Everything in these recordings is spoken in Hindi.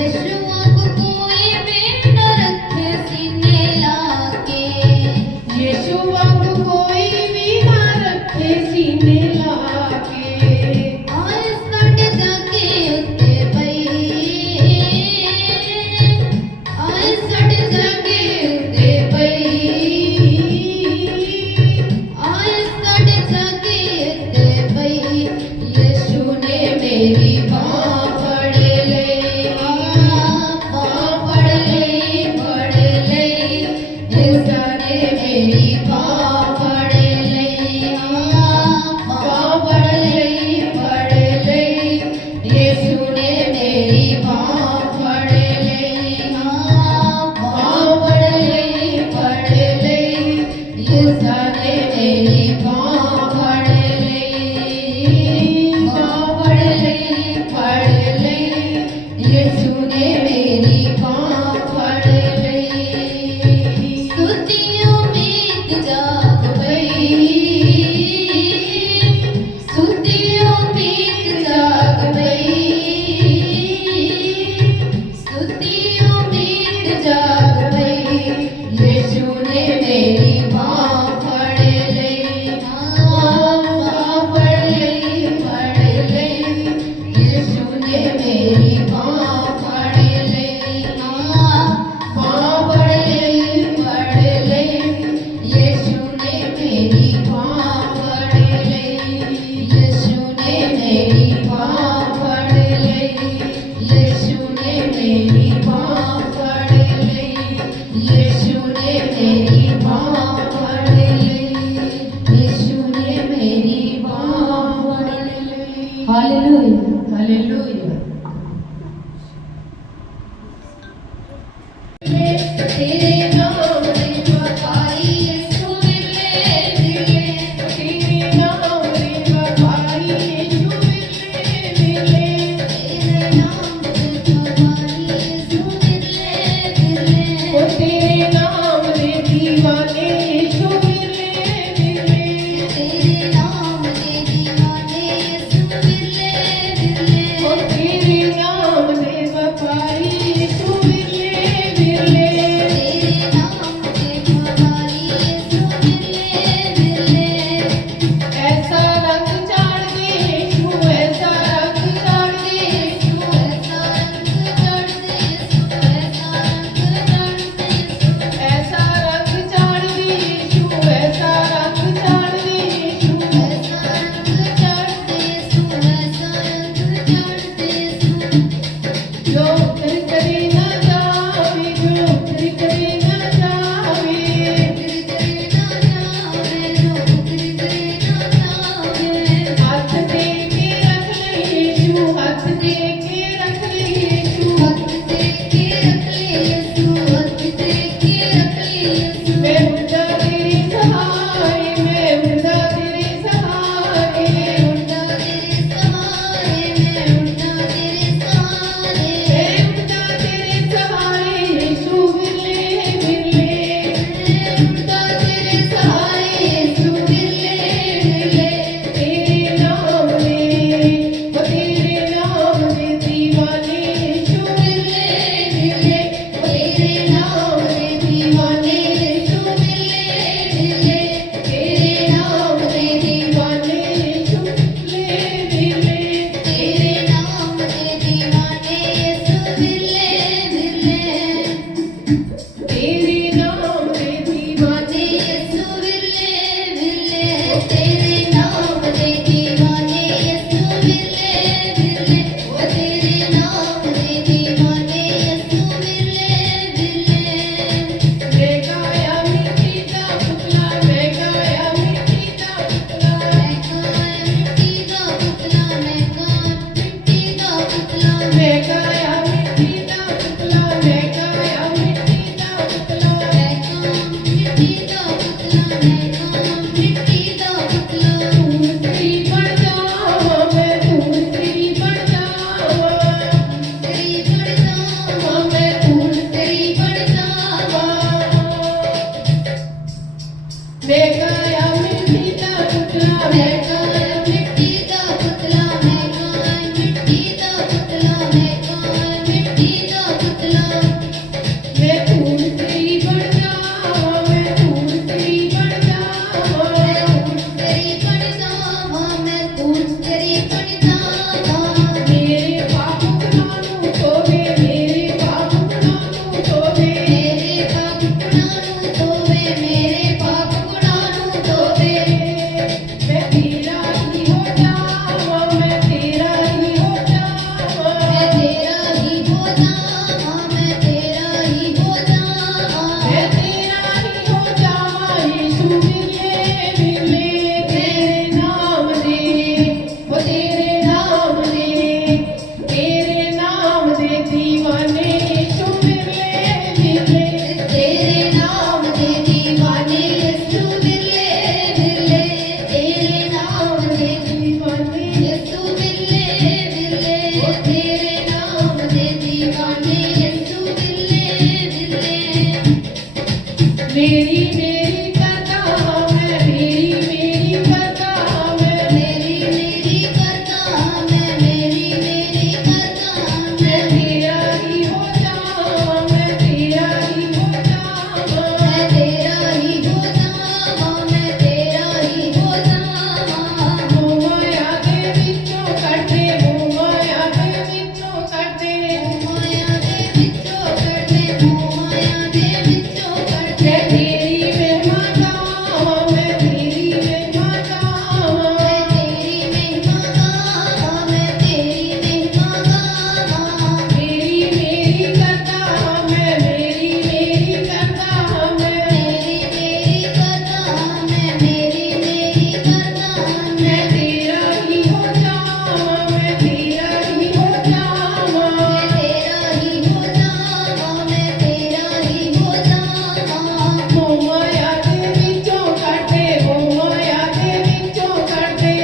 यीशु को कोई भी न रखे सीने मेरी मेरी करता मैं, मेरी मेरी करता मैं, मेरी मेरी करता मैं, मेरी मेरी करता मैं तेरा ही हो जाऊं, मैं तेरा ही हो जाऊं, मैं तेरा ही हो जावां, मैं तेरा ही हो जावां। मोह माया दे विचों कटे, मोह माया दे विचों कटे, माया दे विचों कटे, माया दे विचों कटे। मैं तेरी महिमा गावां, मैं तेरी महिमा गावां, मैं तेरी महिमा गावां, मैं तेरी महिमा गावां। मेरी मेरी करता मैं, मेरी मेरी करता मैं, मेरी मेरी करता मैं, मेरी मेरी करता मैं तेरा ही हो जाऊं, मैं तेरा ही हो जाऊं, मैं तेरा ही हो जावां, मैं तेरा ही हो जावां। मोह माया दे विचों कटे, मोह माया दे विचों कटे,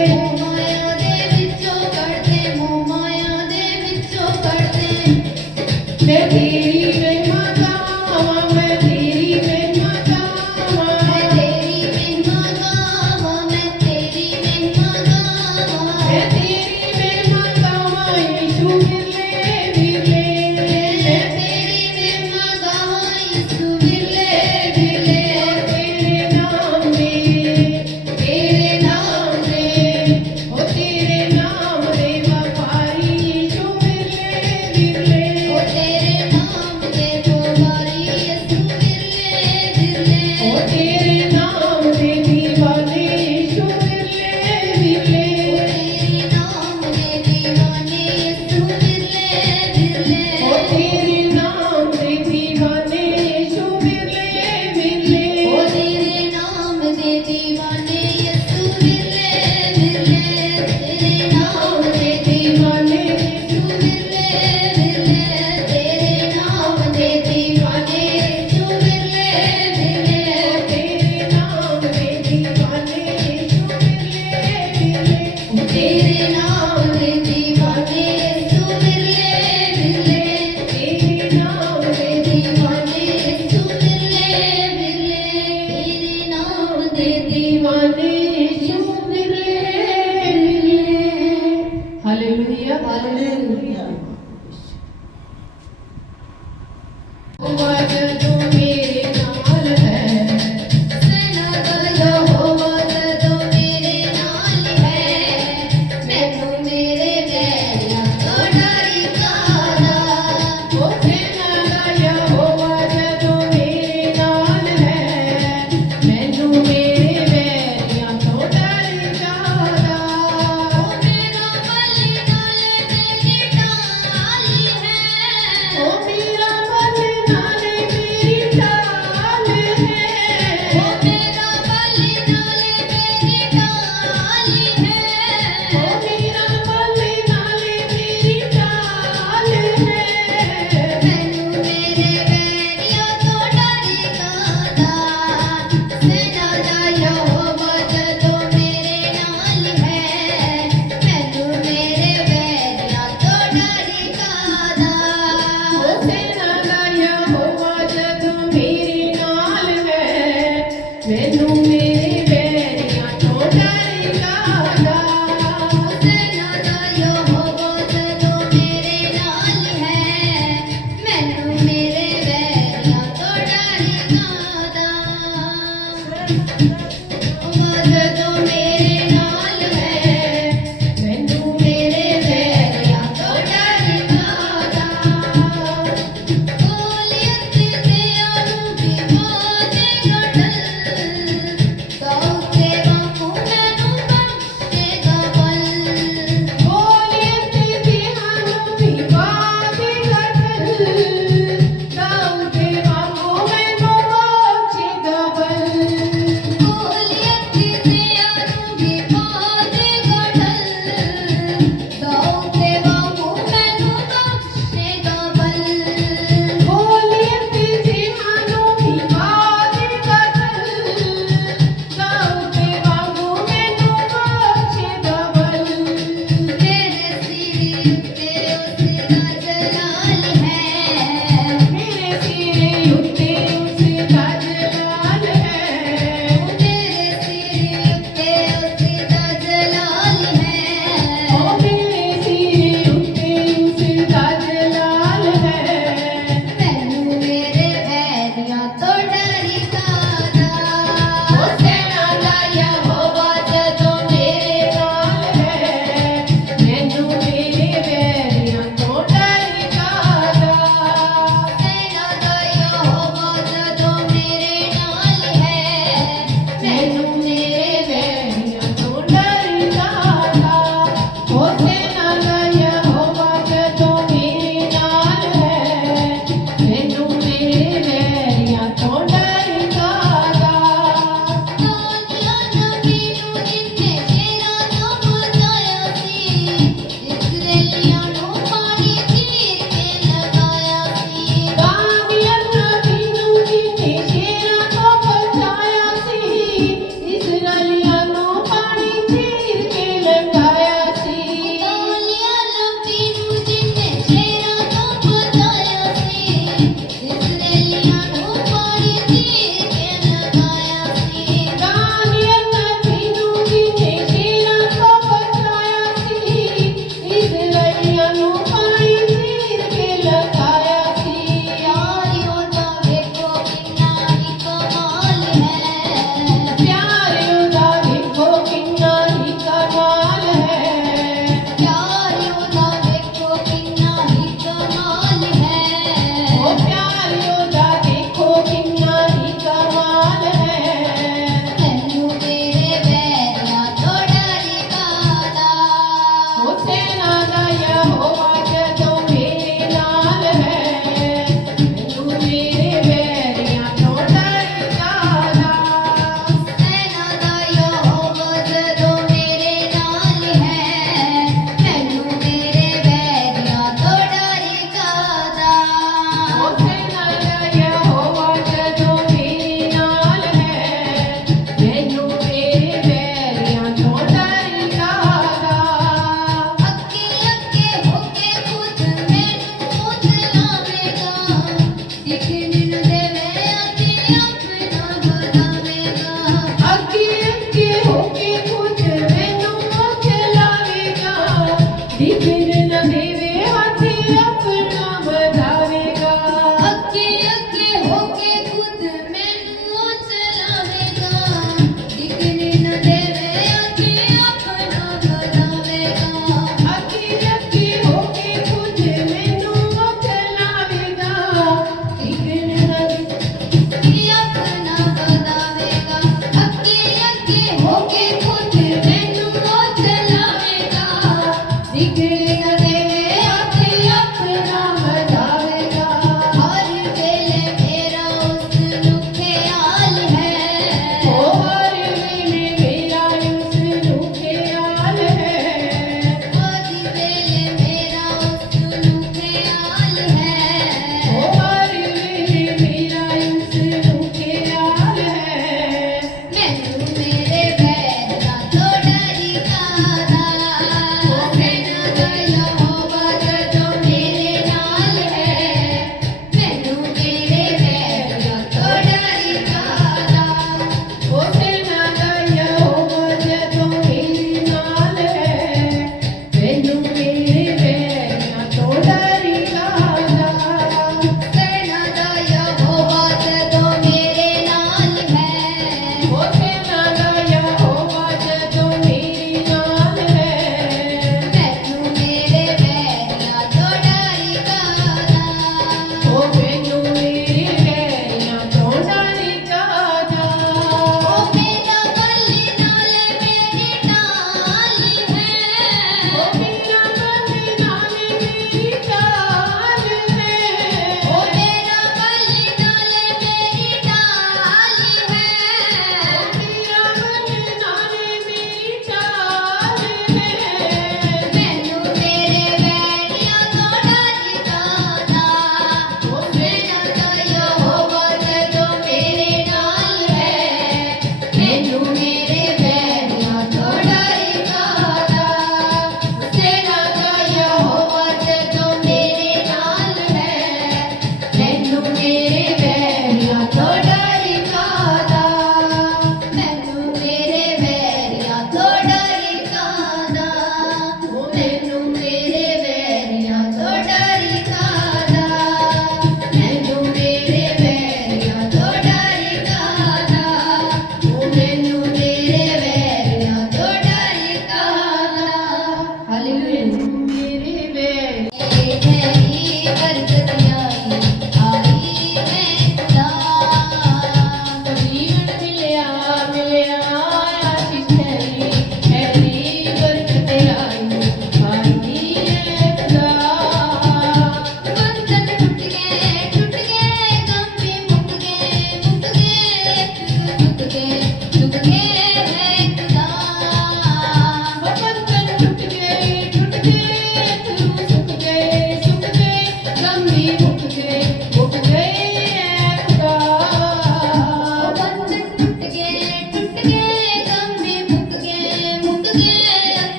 माया दे विचों कटे, माया दे विचों कटे। मैं तेरी महिमा गावां, मैं तेरी महिमा गावां, मैं तेरी महिमा गावां, मैं तेरी महिमा गावां। मैं तेरी महिमा गावां, यीशु विरले विरले, मैं तेरी महिमा गावां, यीशु विरले विरले। तेरे नाम दे, ओ तेरे नाम दे व्यापारी यीशु विरले विरले, ओ तेरे नाम दे व्यापारी यीशु विरले विरले। ओ तेरे नाम दे दीवाने यीशु विरले विरले, तेरे नाम दे दीवाने यीशु विरले विरले। ओ तेरे नाम दे दीवाने यीशु विरले विरले, ओ तेरे नाम दे दीवाने यीशु विरले विरले। तेरे नाम दे दीवाने यीशु विरले विरले। तेरे नाम दे दीवाने यीशु विरले विरले। तेरे नाम दे दीवाने यीशु विरले विरले, तेरे नाम दे दीवाने यीशु विरले विरले। तेरे नाम दे दीवाने यीशु विरले विरले। तेरे नाम दे दीवाने यीशु विरले विरले। Hallelujah hallelujah. हुआ जदों मेरे नाल है, सेना दा यहोवा जदों मेरे नाल है, मैनू मेरे वैरियां तो डर कादा। ओ सेना दा यहोवा जदों मेरे नाल है, मैनू मेरे वैरियां तो डर जादा, ओ मेरा बलि नाल मेरी ढाल है। ओ मेरा मन नाले मेरी ढाल है, ओ मेरा बलि नाल मेरी ढाल है। ओ मेरा मन नाले मेरी ढाल है, मैनू मेरे वैरियां तो डर कादा। सेना दा यहोवा जदों मेरे नाल है, मैनू मेरे वैरियां तो डर कादा। ओ सेना दा यहोवा जदों मेरे नाल है, मैनू मेरे वैरियां तो डर कादा, सेना दा यहोवा जदों मेरे नाल है, मैनू मेरे वैरियां तो डर कादा। जदों मेरे नाल है, मैनू मेरे वैरियां तो डर कादा। गोलियत दे आलू भी मारे गडल, गाँव के बापू मैनू बख्शेगा बल। गोलियत दी हानू भी बादी गठल, गाँव के बापू मैनू बख्शेगा बल, गोलियत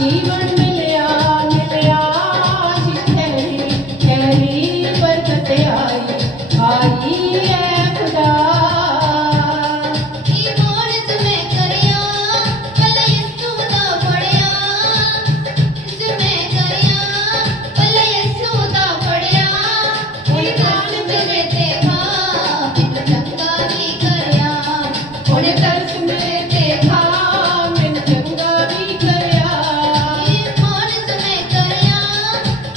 जीवन मिलया मिलया आशीष तेरी तेरी बरकत आई है खुदा ईमान तुम्हें करया भला यीशु दा पढ़िया तुम्हें करया भला यीशु दा पढ़िया ईमान तुम्हें देखा मैनू चंगा भी करया ਉਹਨੇ ਤਰਸ ਮੇਰੇ ਤੇ ਖਾ ਮੈਨੂੰ ਚੰਗਾ ਵੀ ਕਰਿਆ ईमान तुम्हें करया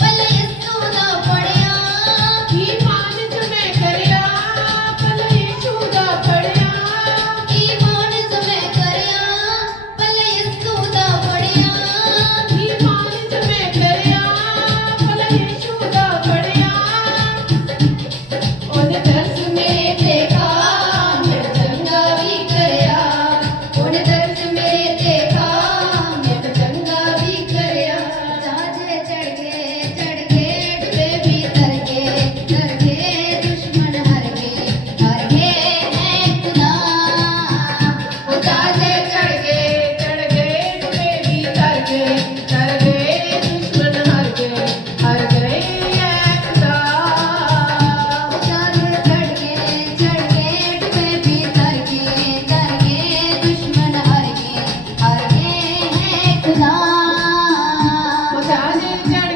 भला यीशु दा पढ़िया ईमान ਚ ਮੈਂ ਕਰਿਆ ਭਲਾ ਯਿਸੂ ਦਾ ਪੜਿਆ ईमान तुम्हें करया भला यीशु दा पढ़िया ईमान ਚ ਮੈਂ ਕਰਿਆ ਭਲਾ ਯਿਸੂ ਦਾ ਪੜਿਆ ਉਹਨੇ ਤਰਸ ਮੇਰੇ ਤੇ ਖਾ ਮੈਨੂੰ ਚੰਗਾ ਵੀ ਕਰਿਆ ਉਹਨੇ ਤਰਸ ਮੇਰੇ ਤੇ ਖਾ ਮੈਨੂੰ ਚੰਗਾ ਵੀ ਕਰਿਆ साजे चढ़ के डूबे भी तर के दुश्मन हर गए हैं खुदा ਉਹ ਤਾਜੇ ਚੜ ਗਏ ਡੁੱਬੇ ਵੀ ਤਰ ਗਏ ਦੁਸ਼ਮਨ ਹਰ ਗਏ ਐ ਖੁਦਾ साजे चढ़ के डूबे भी तर के दुश्मन हर गए हैं खुदा ਉਹ ਤਾਜੇ ਚੜ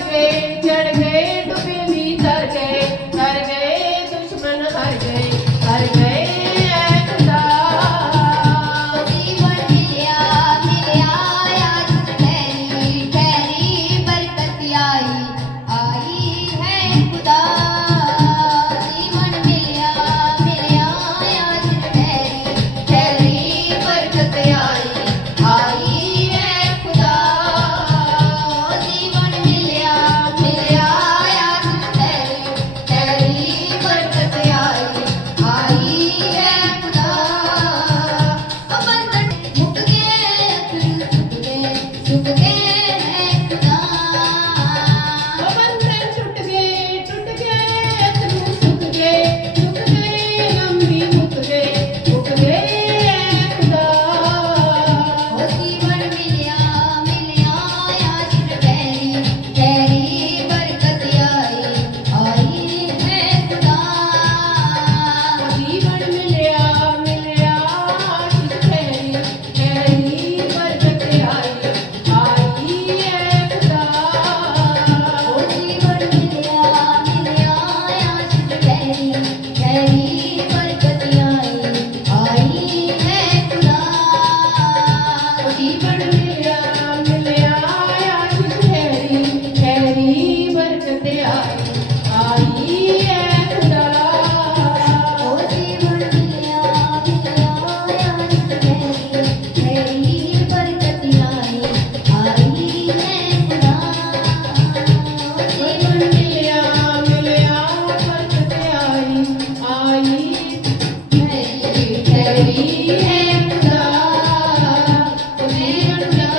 ਗਏ ਡੁੱਬੇ ਵੀ ਤਰ ਗਏ ਦੁਸ਼ਮਨ ਹਰ ਗਏ ਐ ਖੁਦਾ जीवन मिलया आज ठहरी बरकत आई है खुदा जीवन मिलया आज ठहरी बरकत आई है खुदा जीवन मिलया आज ठहरी बरकत आई है खुदा बंधन मुक गए सुख गए हैं खुदा ਉਹ ਬੰਧਨ ਟੁੱਟ ਗਏ ਅਥਰੂ ਸੁੱਕ ਗਏ ਲੰਬੀ ਮੁੱਕ ਗਏ ਐ ਖੁਦਾ ओ जीवन मिलया आज ठहरी बरकत आई है खुदा जीवन मिलया आशीष तेरी बरकत आई है खुदा ओ जीवन मिलया आज ठहरी बरकत आई है खुदा जीवन मिलया आशीष तेरी बरकत आई है खुदा ओ जीवन मिलया आज ठहरी बरकत आई है खुदा जीवन मिलया बरकत आई ठहरी है खुदा जीवन मिलया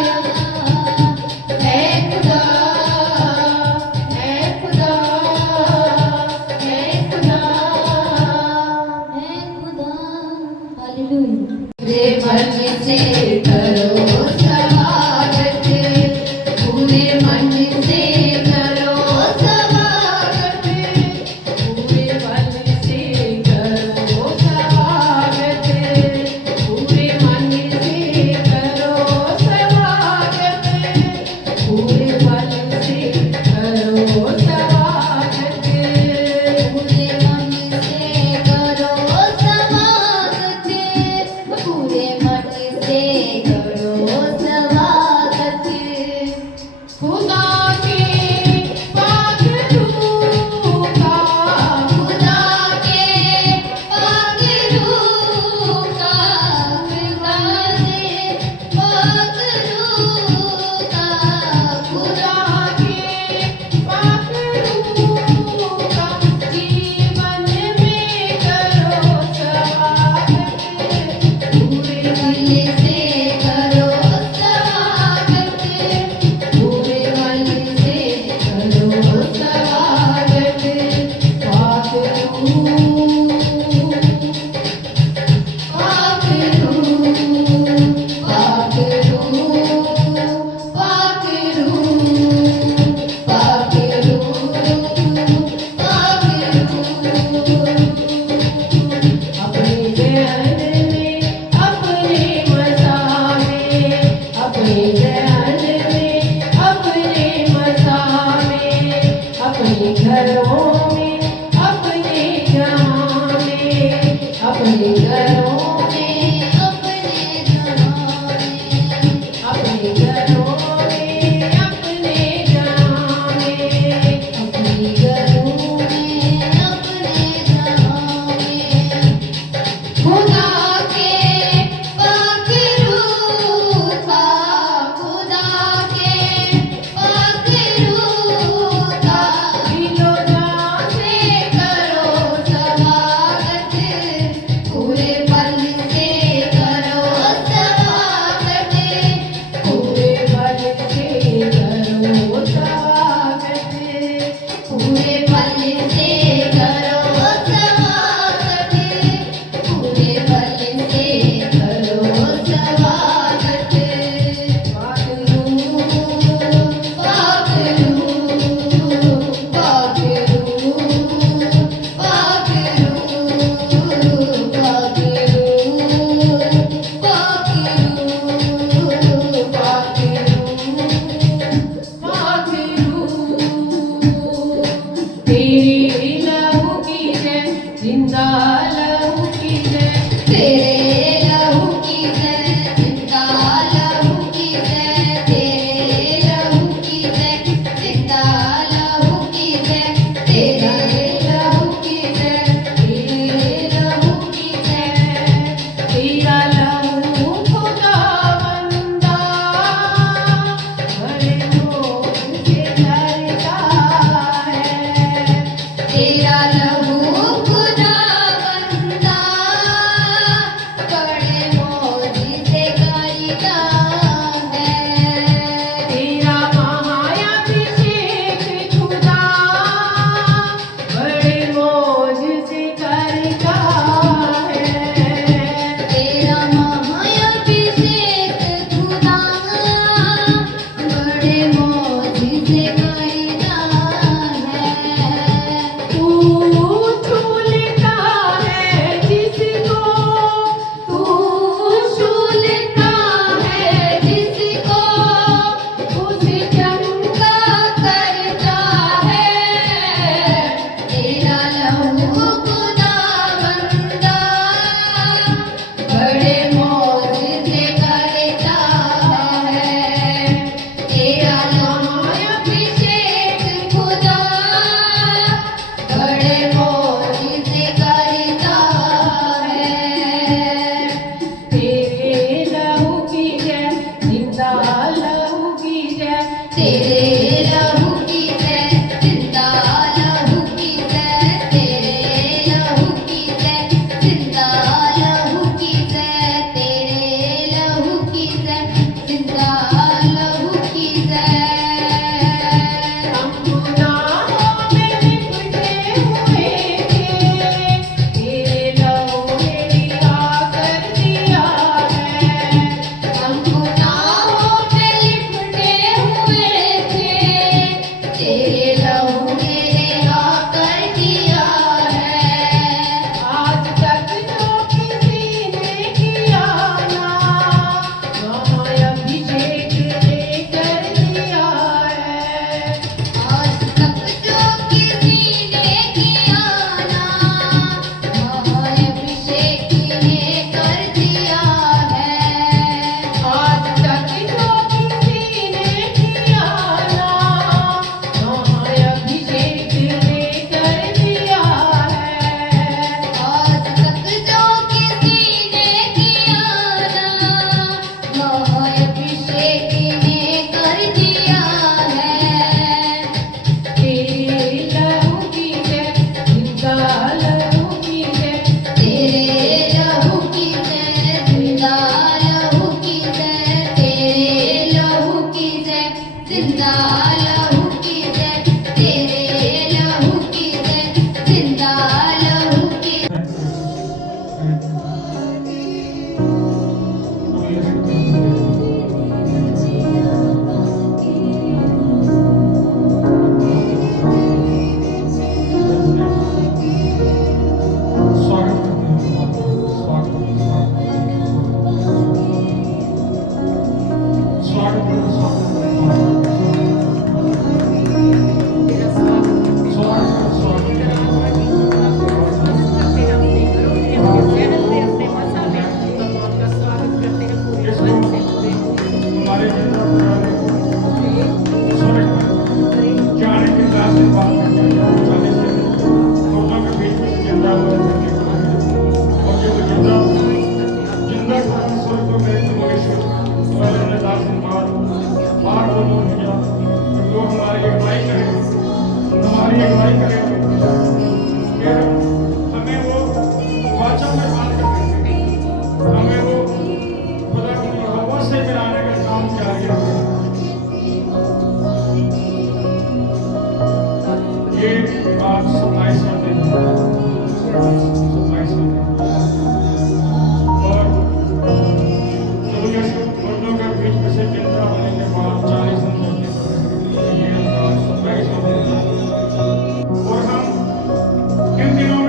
है खुदा है खुदा है खुदा है खुदा हालेलुया पूरे मन से करो स्वागत पूरे मन से करो स्वागत पूरे मन से करो स्वागत पूरे मन से करो स्वागत पूरे मन से करो स्वागत पूरे मन से करो समागत पूरे मन से करो समागत खुदा के पाक रूह का खुदा के पाक रूह का खुदा से पाक रूह का खुदा के पाक रूह का जीवन में करो स्वागत पूरे दिल से करो स्वागत पूरे मन तेरे लहू की जय जिंदा लहू की जय तेरे लहू की जय जिंदा लहू की जय तेरे लहू की जय जिंदा लहू की जय हम गुनाहों में लिपटे हुए थे तेरे लहू ने रिहा कर दिया है हम गुनाहों में लिपटे हुए थे तेरे लहू ने रिहा कर दिया है आज तक जो किसी ने किया ना महाअभिषेक ने कर दिया है आज तक जो किसी ने किया ना महाअभिषेक ने कर दिया है आज तक जो किसी ने किया ना महाअभिषेक ने कर दिया है आज तक जो किसी ने किया ना महाअभिषेक ने कर दिया है तेरे लहू की जय जिंदा लहू की जय तेरे लहू की जय जिंदा लहू की जय तेरे लहू की जय जिंदा लहू की जय तेरे लहू की जय जिंदा लहू की स्वागत करते हैं स्वागत हमारे जाने के बाद से बात करते हैं जाने से दोनों के बीच में जिंदा हुआ और जो जिंदा स्वर्ग को गए तो महेश्वर पहले ने दार्शन बार वो लोग किया जो हमारी अगुवाई करे फिर हमें वो वाचा में बात करते थे हमें वो खुदा की हवा से मिलाने का काम जारी रखा ये बात 27 का दिन है 27 का दिन और जब यीशु मुर्दों के बीच में से जिंदा होने के बाद 40 दिन तक ये बात 27 का दिन है और हम इन दिनों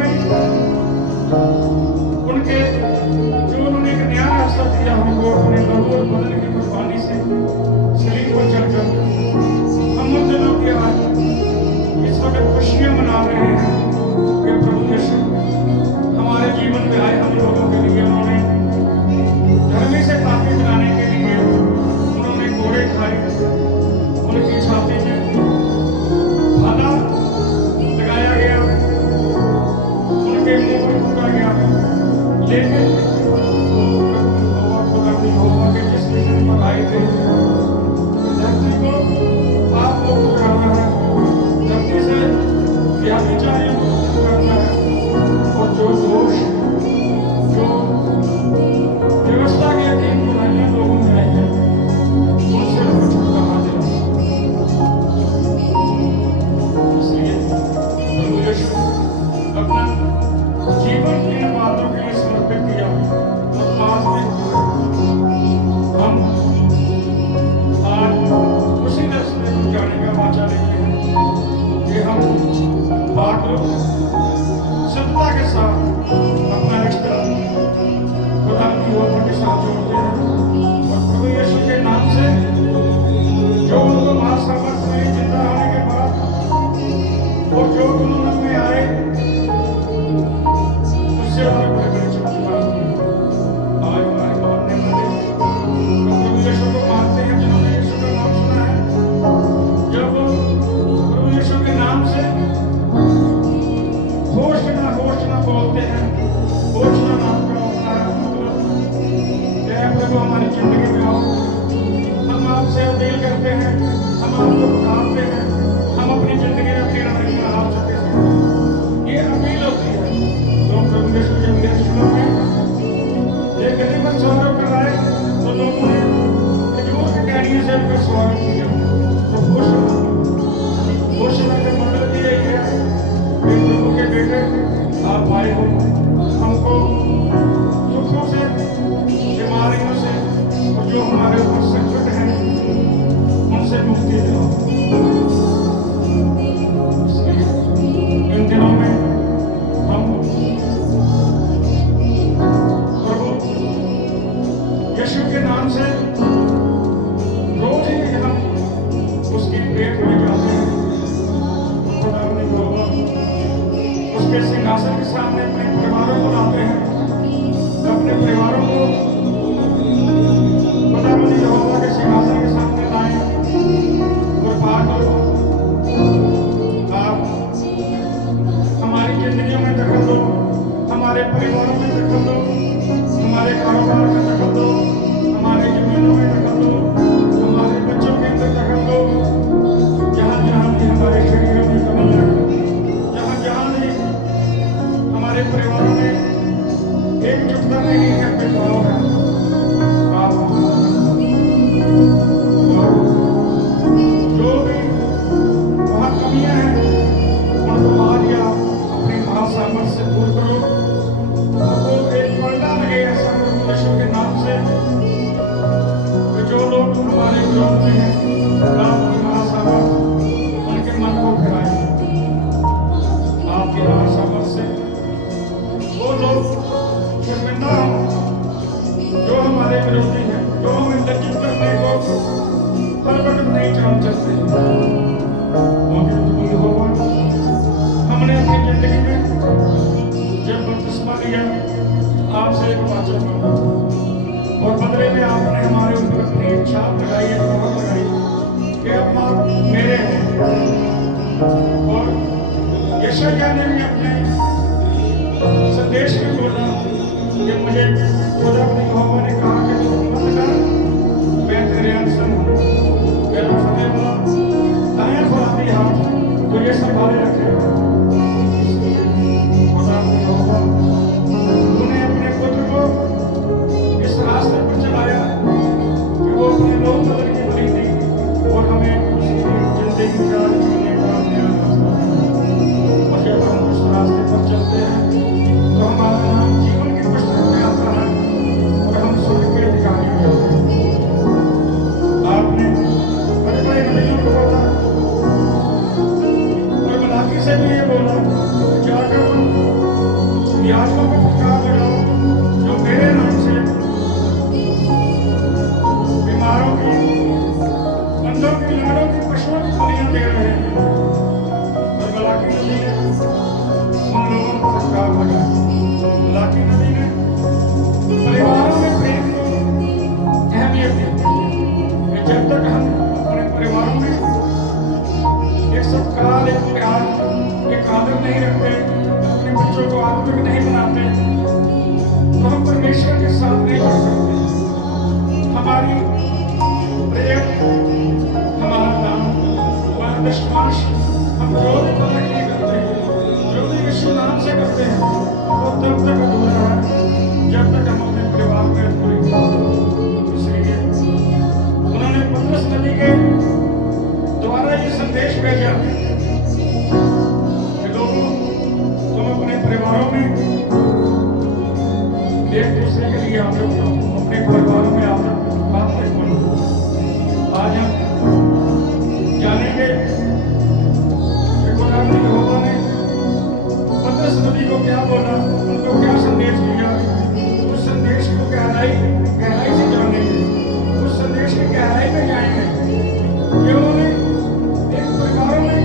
के दिनों इन दिनों में हम प्रभु यीशु के नाम से रोज ही हम उसकी भेंट में जाते हैं। खुदा ने कहा उसके सिंहासन के सामने अपने परिवारों को लाते हैं, अपने परिवारों को खुदा यहोवा के सिंहासन के सामने लाएं और बात आप हमारी जिंदगियों में दखल दो, हमारे परिवारों में दखल दो, हमारे कारोबार में दखल दो, हमारे जमीनों में दखल दो, हमारे बच्चों के अंदर दखल दो, जहाँ जहाँ भी हमारे शरीरों में कमी है, जहाँ जहाँ भी हमारे परिवारों में एकजुटता नहीं है, भेदभाव है, आप जो भी वहाँ कमियां हैं उनको आज या अपने महासामर्थ से दूर करो। उनको एक पलटा लगे ऐसा यीशु के नाम से कि जो लोग हमारे विरोध में हैं आपकी महासामर्थ उनके मन को फिराए। आपकी महासामर्थ से वो लोग शर्मिंदा हों जो हमारे विरोधी हैं, जो हमें लज्जित करने को हर वक्त नहीं जान सकते। हमने अपनी जिंदगी में जब बपतिस्मा लिया आपसे एक वाचा मांगा और बदले में आपने हमारे ऊपर अपनी एक छाप लगाई है, मोहर लगाई कि अब आप मेरे हैं। और यशायाह ने भी अपने संदेश में बोला कि मुझे खुदा यहोवा ने कहा कि तू मत डर, मैं तेरे संग हूँ। मेरा फतेह वाला दायां फुलाती हाथ तुझे संभाले रखेगा। खुदा यहोवा तूने अपने पुत्र को इस रास्ते पर चलाया कि वो अपने लोग बदल के बनी थी और हमें उसकी जिंदगी का जीने का नया रास्ता है। और जब हम उस रास्ते पर चलते हैं तो हमारा नाम जीवन की पुस्तक में आता है और हम स्वर्ग के अधिकारी हो जाते हैं। आपने बड़े बड़े नबियों को बोला और मलाकी से भी ये बोला जाकर उन याजकों को फटकार लगाओ जो मेरे नाम से बीमारों की, अंधों की, लाड़ों की, पशुओं की बलियां दे रहे हैं। और मलाकी नबी ने उन लोगों को फटकार लगाया। मलाकी नबी ने परिवारों में प्रेम को अहमियत दी कि जब तक हम अपने परिवारों में एक सत्कार, एक प्यार, एक आदर नहीं रखते, अपने बच्चों को आत्मिक नहीं बनाते, तो हम परमेश्वर के साथ नहीं जुड़ सकते। हमारी प्रेम, हमारा दान, हमारा विश्वास हम जो भी तरह की करते हैं, जो भी यीशु नाम से करते हैं, वो तब तक अधूरा है जब तक हम अपने परिवार में अधूरे हैं। इसलिए उन्होंने पतरस नबी के द्वारा ये संदेश भेजा कि लोगों तुम अपने परिवारों में एक दूसरे के लिए आदर करो, अपने परिवारों में आदर करो। आज हम जानेंगे कि खुदा यहोवा ने पतरस नबी को क्या बोला, उनको क्या संदेश दिया। उस संदेश को गहराई से जानेंगे, उस संदेश की गहराई में जाएंगे कि उन्होंने एक परिवारों में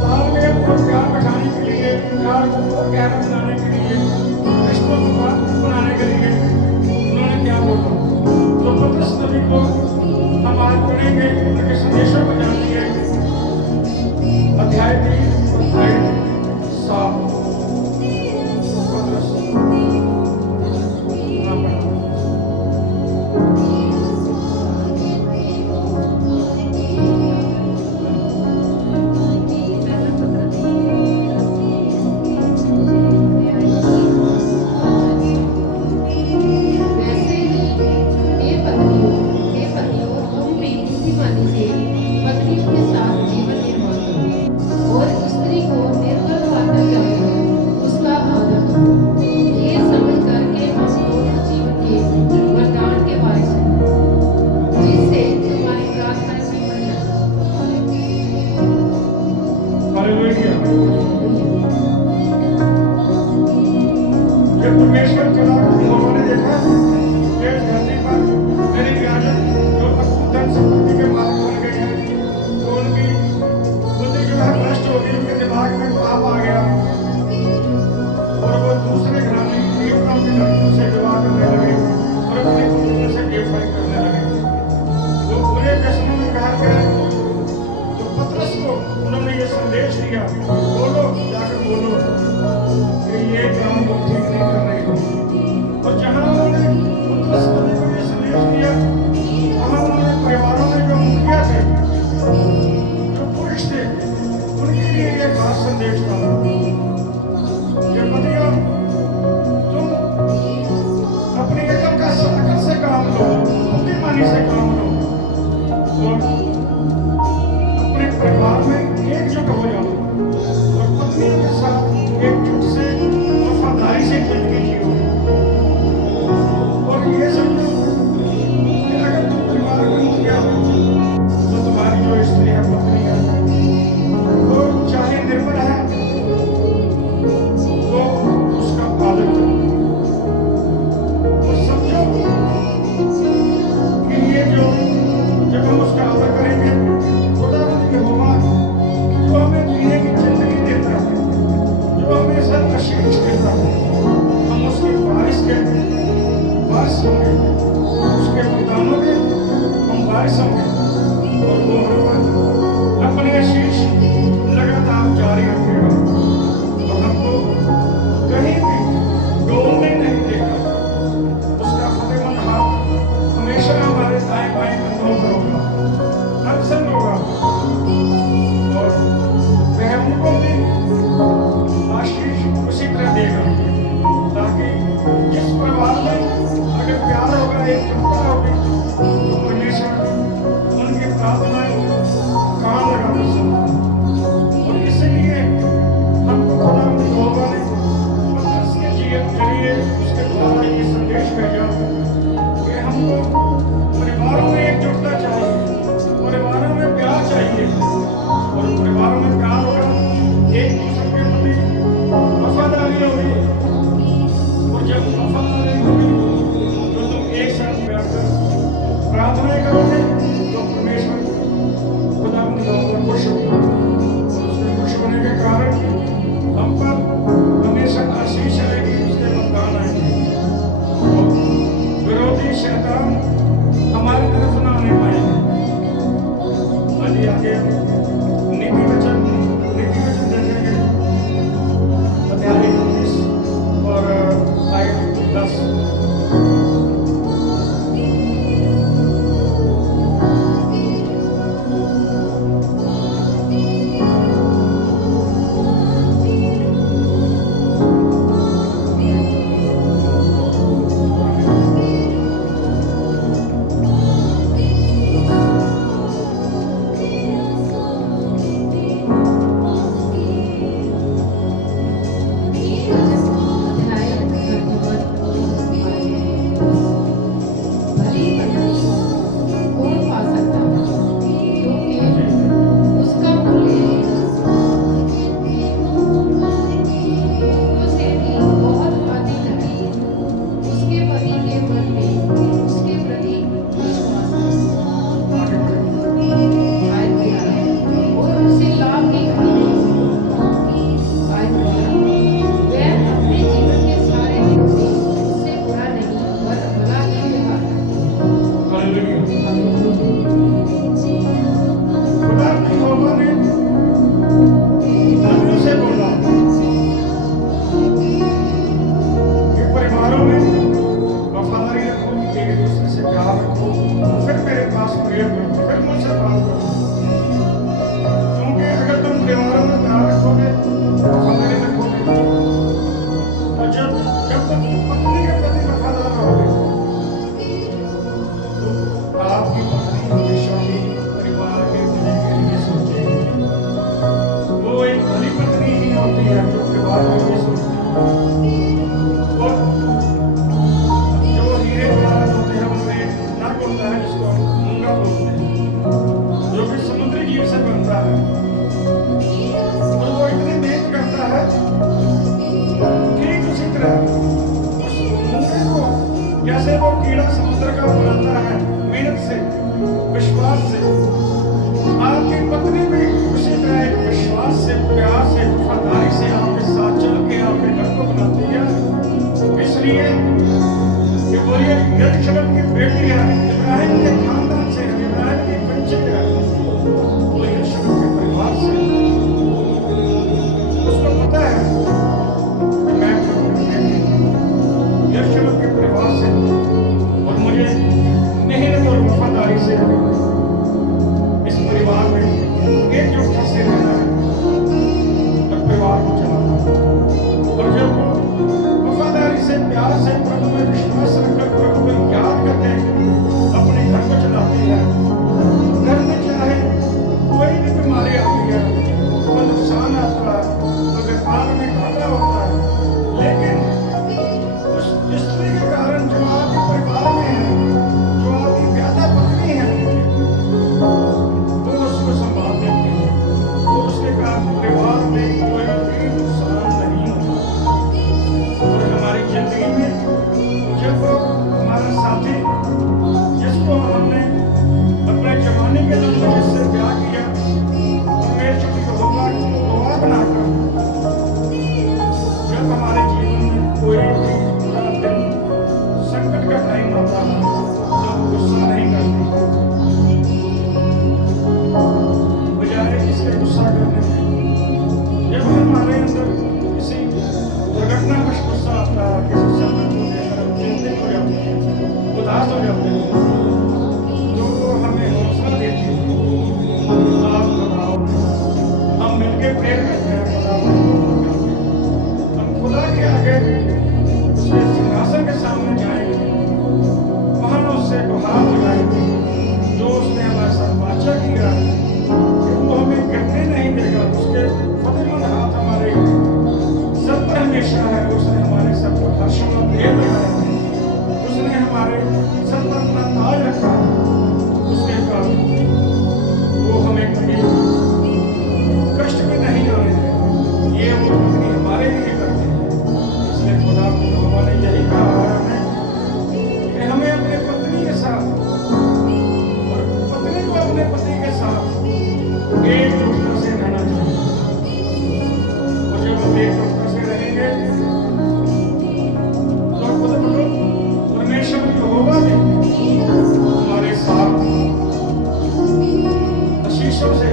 तालमेल और प्यार बैठाने के लिए, प्यार को गहरा बनाने के लिए, रिश्तों को मजबूत बनाने के लिए उन्होंने क्या बोला। तो पतरस नबी को हम आज पढ़ेंगे, उनके संदेशों को जानेंगे जब परमेश्वर चला, लोगों ने देखा कि इस धरती पर मेरी इजाजत जो धन संपत्ति के मालिक बन गए हैं, तो उनकी बुद्धि जो है भ्रष्ट हो गई, उनके दिमाग में पाप आ गया और वो दूसरे घराने की देवताओं की लड़कियों से विवाह करने लगे और अपनी बुद्धियों से बेवफाई करने लगे। वो बुरे व्यसनों में गिर गए। तो पतरस को उन्होंने ये संदेश दिया, बोलो, जाकर बोलो कि ये काम लोग ठीक नहीं कर रहे हो। और जहाँ उन्होंने पतरस को ये संदेश दिया, वहाँ उन्होंने परिवारों में जो मुखिया थे, जो पुरुष थे, उनके लिए ये खास संदेश था कि पतियों, तुम अपनी अकल से काम लो, बुद्धिमानी से काम लो और अपने परिवार में एकजुट हो जाओ और पत्नियों के साथ एकजुट से वफादारी से जिंदगी जियो। और ये समझो कि अगर तुम परिवार में मुखिया हो तो तुम्हारी जो स्त्री है, पत्नी है, वो चाहे निर्बल है तो उसका पालन करो और समझो कि ये जो जब हम उसका आदर करेंगे, खुदावंद यहोवा जो हमें जीने की जिंदगी देता है, जो हमें सब आशीष देता है, हम उसके वारिस होंगे, उसके वरदानों के हम वारिस होंगे और वो हमें अपनी आशीष लगातार जारी रखेगा और हमको कहीं भी डोलने नहीं देगा। उसका फतेहमंद हाथ हमेशा हमारे दाएं बाएं कंधों पर होगा, हर संग होगा और वह हमको भी आशीष उसी तरह देगा, ताकि जिस परिवार में अगर प्यार होगा, एकजुटता होगी, तो परमेश्वर उनकी प्रार्थनाएं काम लगाकर सुनता। और इसलिए हमको खुदावंद यहोवा ने पतरस के जरिए उसके द्वारा ये संदेश भेजा कि हमको परिवारों में एकजुटता चाहिए, परिवारों में प्यार चाहिए और परिवारों में प्यार होगा, एक दूसरे के प्रति वफादारी होगी और जब वफादारी होगी तो तुम एक साथ बैठकर प्रार्थना करोगे तो परमेश्वर खुदावंद यहोवा खुश होगा और उसके खुश होने के कारण हम पर हमेशा आशीष रहेगी, उसके वरदान आएंगे और विरोधी शैतान हमारी तरफ ना आने पाएंगे। आगे आगे नीति वचन देखेंगे, अध्याय 19 और आयत 10।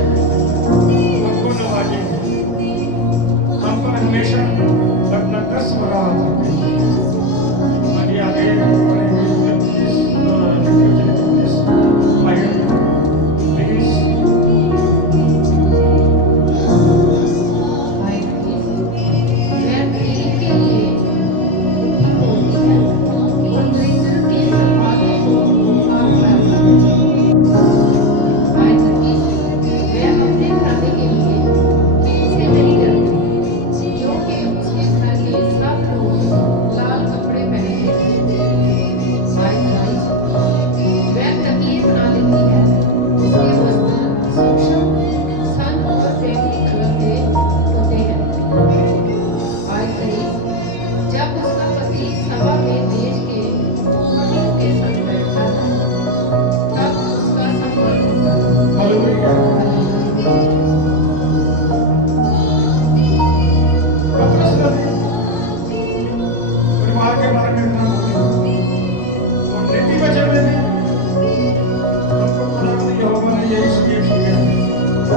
हमको नवाजेंगे, हम पर हमेशा अपना दस भरा आगे आगे परिवार के बारे में इतना और नीति बचे में भी हमको खुदा ने यहोवा ने यही संदेश दिया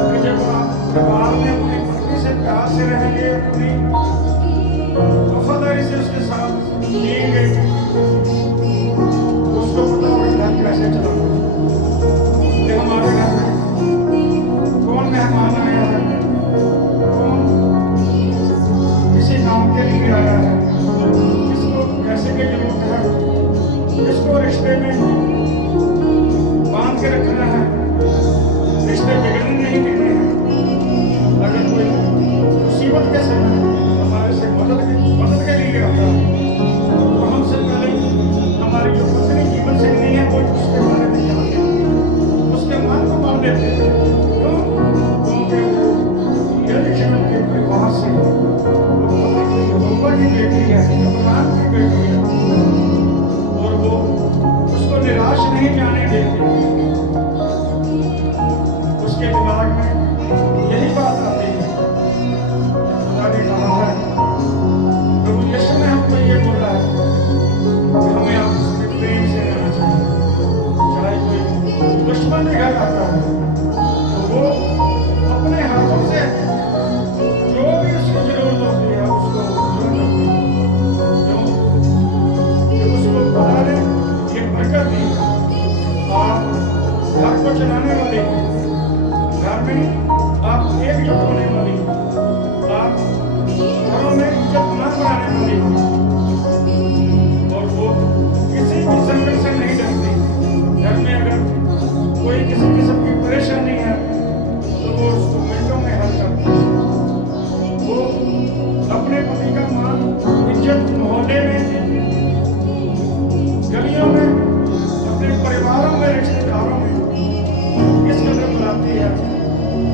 कि जब आप परिवार में अपनी पत्नी से प्यार से रहेंगे, अपनी वफादारी से उसके साथ जिएंगे, उसको पता होगा घर कैसे चलाना है। कि हमारे घर में कौन मेहमान आया है, कौन किसी काम के लिए आया है, किसको पैसे की जरूरत है, किसको रिश्ते में बांध के रखना है, रिश्ते बिगड़ने नहीं देने हैं। अगर कोई मुसीबत के समय हमारे से मदद के लिए आता है तो हमसे पहले हमारी जो पत्नी जीवन शैली है वो उसके बारे में ध्यान देती है, उसके मन को बांध देते हैं। क्यों? क्योंकि वो यरूशलेम के परिवार से यहोवा की बेटी है, अब्राहम की बेटी है, और वो उसको निराश नहीं जाने देती। उसके दिमाग में यही बात आती है। खुदा ने कहा है, प्रभु यीशु ने हमको ये बोला है कि हमें आपसे प्रेम से रहना चाहिए। चाहे कोई दुश्मन के घर आता है तो वो अपने हाथों से जो भी उसको जरूरत होती है उसको उसको खुदा ने ये बरकत दी। आप घर को चलाने वाले, घर में आप एकजुट होने वाली, आप घरों में इज्जत न बनाने वाली, और वो किसी भी संकट से नहीं डरती। घर में अगर कोई किसी किस्म की परेशानी है तो वो उसको मिनटों में हल करती है। वो अपने पति का मान इज्जत मोहल्ले में, गलियों में, अपने परिवारों में, रिश्तेदारों में इस कदर बुलाती है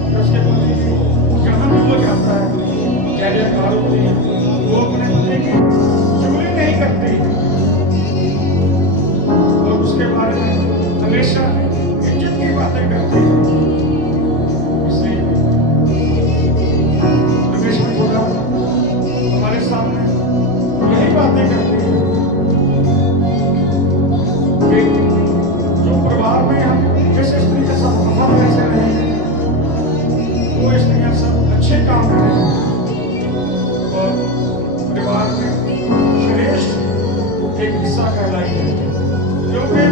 कि उसके पति की जहाँ भी वो जाता है जय जयकार होती है। वो अपने पति की चुगली नहीं करती और उसके बारे में हमेशा इज्जत की बातें करती है। इसलिए हमेशा खुदा हमारे सामने यही बातें करती है कि जो परिवार में हम जिस स्त्री के साथ वफा कैसे रहेंगे, वो स्त्रियां सब अच्छे काम करें और परिवार में श्रेष्ठ एक हिस्सा कहलाई है। क्योंकि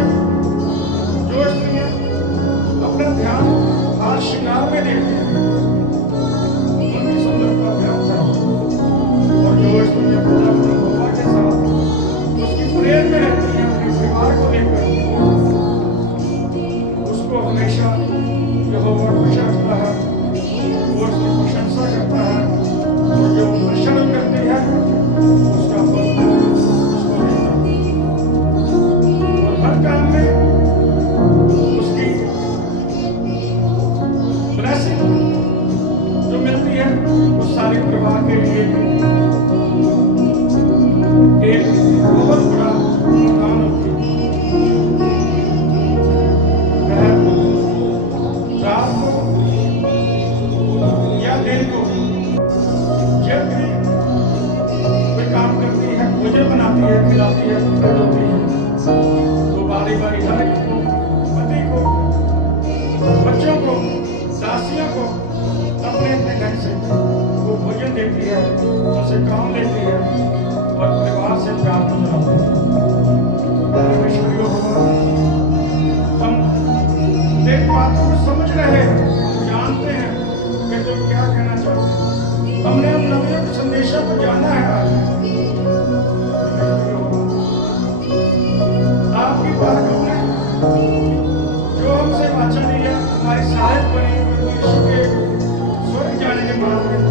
जो स्त्रियां अपना ध्यान हाथ श्रृंगार में देती हैं उनकी सुंदरता व्यर्थ है, और जो स्त्रियां खुदा की यहोवा के साथ उसकी प्रेम में रहती हैं अपने परिवार को लेकर, उसको हमेशा यहोवा खुश रखता है, वो उसकी प्रशंसा करता है, और जो अनुसरण करती है उसका फल उसको देता है। और हर काम में उसकी ब्लेसिंग जो मिलती है वो सारे परिवार के लिए एक बहुत बड़ा वरदान होती है। रात को या दिन को जब भी कोई काम करती है, भोजन बनाती है, खिलाती है, कपड़े धोती है, तो बारी बारी हर एक को, पति को, बच्चों को, सास दासियों को अपने अपने घर से वो भोजन देती है, उनसे काम लेती है और परिवार से प्यार बुझाती है। परमेश्वरियों हम एक बातों को समझ रहे हैं, जानते हैं कि तुम क्या कहना चाहते हैं। हमने उन नबियों के संदेशों को जाना है आज। आपकी बात हमने जो हमसे वाचा लिया हमारी सहायक बनी यीशु के स्वर्ग जाने के बाद में,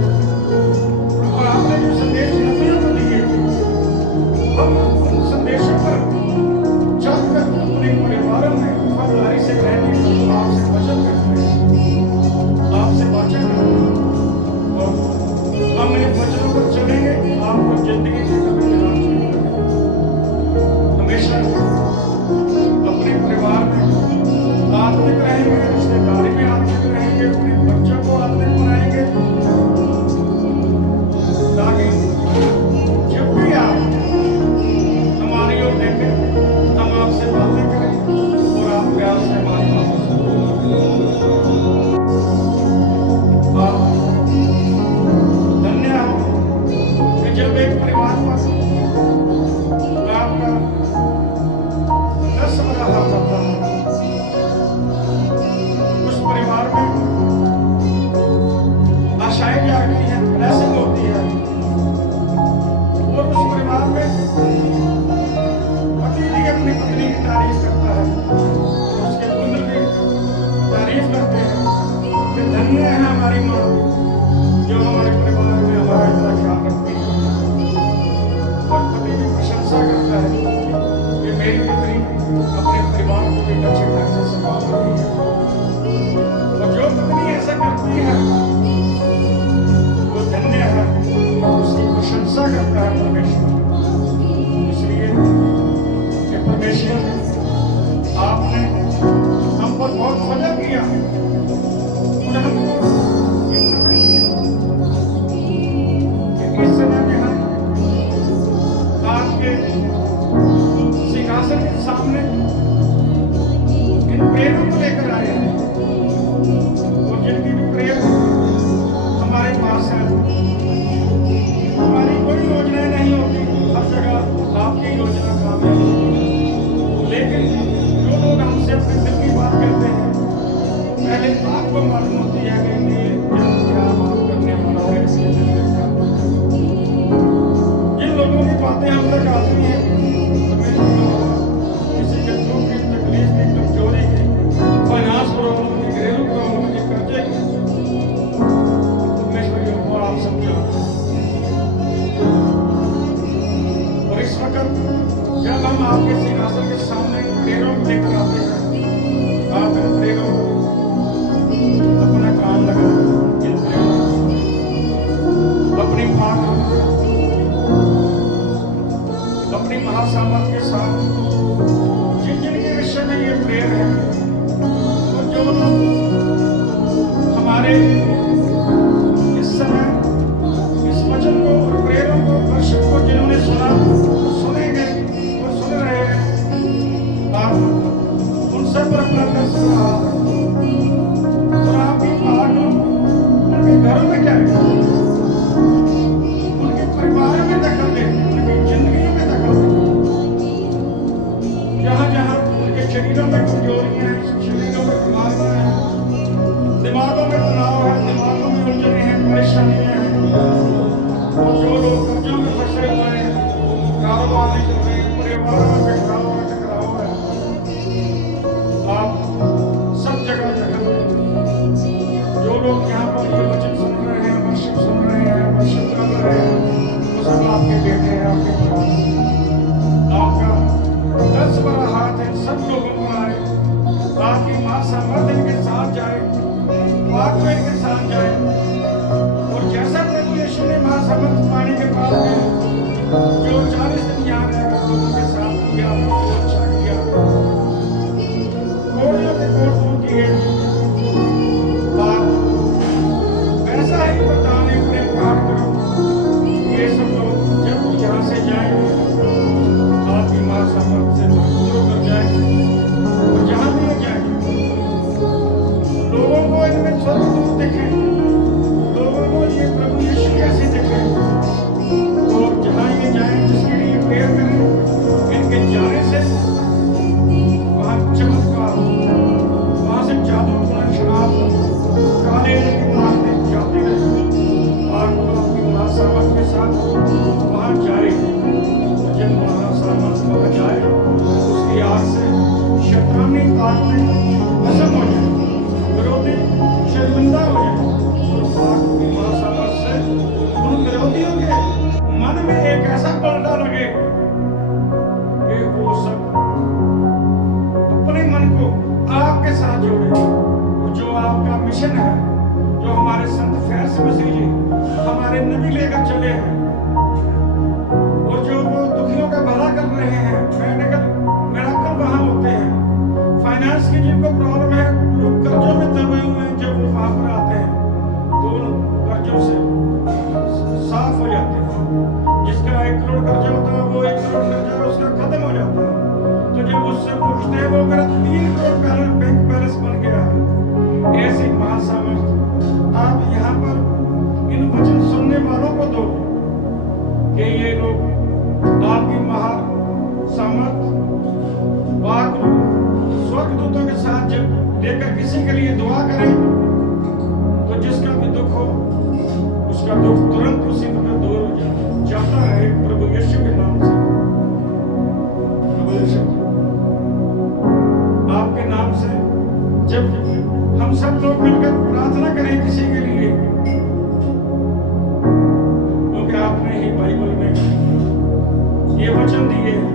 और आपने जो संदेश नबियों को दिए हम उन संदेशों पर चलकर अपने परिवारों में वफादारी से रहने की आपसे वचन करते हैं, आपसे वाचा करते हैं और हम इन वचनों पर चलेंगे। आपको जिंदगी की कभी निराश नहीं करेंगे। हमेशा अपने परिवार में आत्मिक रहेंगे, रिश्तेदारी में आत्मिक रहेंगे, अपने बच्चों को आत्मिक बनाएंगे, ताकि जब भी आप हमारी ओर देखें हम आपसे बातें करें और आप प्यार से हमारी बातों आप धन्य हो कि जब एक परिवार पर आपका 10 बड़ा हाथ आता है, उस परिवार में आशाएं जागती हैं, ब्लेसिंग होती है और उस परिवार में पति भी अपनी पत्नी की तारीफ करता है, उसके पुत्र भी तारीफ करते हैं कि धन्य है हमारी माँ जो हमारे परिवार में हमारा इतना ख्याल रखती है। और पति भी प्रशंसा करता है कि मेरी पत्नी अपने परिवार को एक अच्छे ढंग से संभाल रही है। और जो पत्नी ऐसा करती है वो धन्य है, उसकी प्रशंसा करता है परमेश्वर। इसलिए कि परमेश्वर आपने हम पर बहुत फजल किया और हमको ये समय दिया कि इस समय में हम आपके सिंहासन के सामने इन प्रेरणा को लेकर आए हैं और जिनकी भी प्रेरणा हमारे पास है। हमारी कोई योजनाएं नहीं होती, हर जगह आपकी योजना कामयाब होती, लेकिन जो लोग हमसे अपने दिल की बात करते हैं पहले आपको मालूम होती है कि ये क्या बात करने वाला है। इसके दिल में क्या जिन लोगों की बातें हम तक आती हैं किसी के दुख की, तकलीफ की, कमजोरी की, फाइनेंस प्रॉब्लम की, घरेलू प्रॉब्लम की, कर्जे की, परमेश्वर को आप समझाते हैं। और इस वक्त जब हम आपके सिंहासन के सामने प्रेरणा को लेकर आते हैं, आप इन प्रेरणा को अपना काम लगा इन प्रेरणा अपनी बात अपनी महासामर्थ के साथ जिन जिन के विषय में ये प्रेयर है और जो लोग हमारे इस समय इस वचन को और प्रेरणा को वर्षिप को जिन्होंने सुना सुनेंगे और सुन रहे हैं, आप उन सब पर अपना दर्श रहा और आपकी बात उनके घरों में जाए, उनके परिवार में दखल दे, उनकी जिंदगी में दखल दे। जहाँ जहाँ उनके शरीरों में कमजोरियां हैं, शरीरों में बीमारियां हैं, दिमागों में तनाव है, दिमागों में उलझने हैं, परेशानियां हैं, और जो लोग कर्जों में फंसे हुए हैं, कारोबार नहीं चल रहे, परिवारों में टकराव है, आप सब जगह दखल दें। जो लोग यहाँ पर ये वचन सुन रहे हैं, वर्शिप सुन रहे हैं, वर्शिप कर रहे हैं, वो सब आपके बेटे हैं, आपके आपका 10 बड़ा हाथ है सब लोगों पर आए, आपकी माँ सामर्थ इनके साथ जाए, बात में इनके साथ जाए। और जैसा प्रभु यीशु ने माँ सामर्थ पाने के बाद में जो 40 दिन यहाँ रहकर लोगों के साथ किया, अच्छा किया, कोड़ियों के कोड़ दूर किए, वैसा ही बताने अपने प्राण करो। ये सब लोग जब यहाँ से जाए आपकी माँ सामर्थ से दूर कर जाए और जहाँ भी जाए लोगों को इनमें स्वर्ग यीशु मसीह जी हमारे नबी लेकर चले हैं, और जो वो दुखियों का भला कर रहे हैं, मेडिकल मिराकल वहाँ होते हैं, फाइनेंस की जिनको प्रॉब्लम है, लोग कर्जों में दबे हुए हैं, जब वो वहाँ पर आते हैं तो उन कर्जों से साफ हो जाते हैं। जिसका 1 करोड़ कर्जा होता है, वो 1 करोड़ कर्जा उसका खत्म हो जाता है। तो जब उससे पूछते हैं, वो मेरा 3 करोड़ बैंक बैलेंस बन गया है। ऐसी महासामर्थ आप यहाँ पर इन वचन सुनने वालों को दो कि ये लोग आपकी महासामर्थ वाकु स्वर्गदूतों के साथ जब लेकर किसी के लिए दुआ करें, तो जिसका भी दुख हो उसका दुख तुरंत उसी वक्त दूर हो जाता है प्रभु यीशु के नाम से। प्रभु यीशु आपके नाम से जब हम सब लोग मिलकर प्रार्थना करें किसी के लिए, क्योंकि आपने ही बाइबल में ये वचन दिए हैं,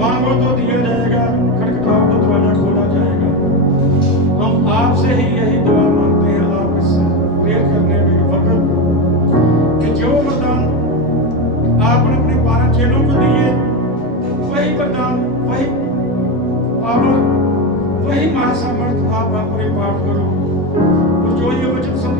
मांगो तो दिया जाएगा, खटखटाओ तो दरवाजा खोला जाएगा। हम आपसे ही यही दुआ मांगते हैं, आप इससे प्रेयर करने के वक्त कि जो वरदान आपने अपने 12 चेलों को दिए, वही वरदान, वही पावर, वही महासामर्थ आप हम पर पाठ करो। और जो ये वचन सुन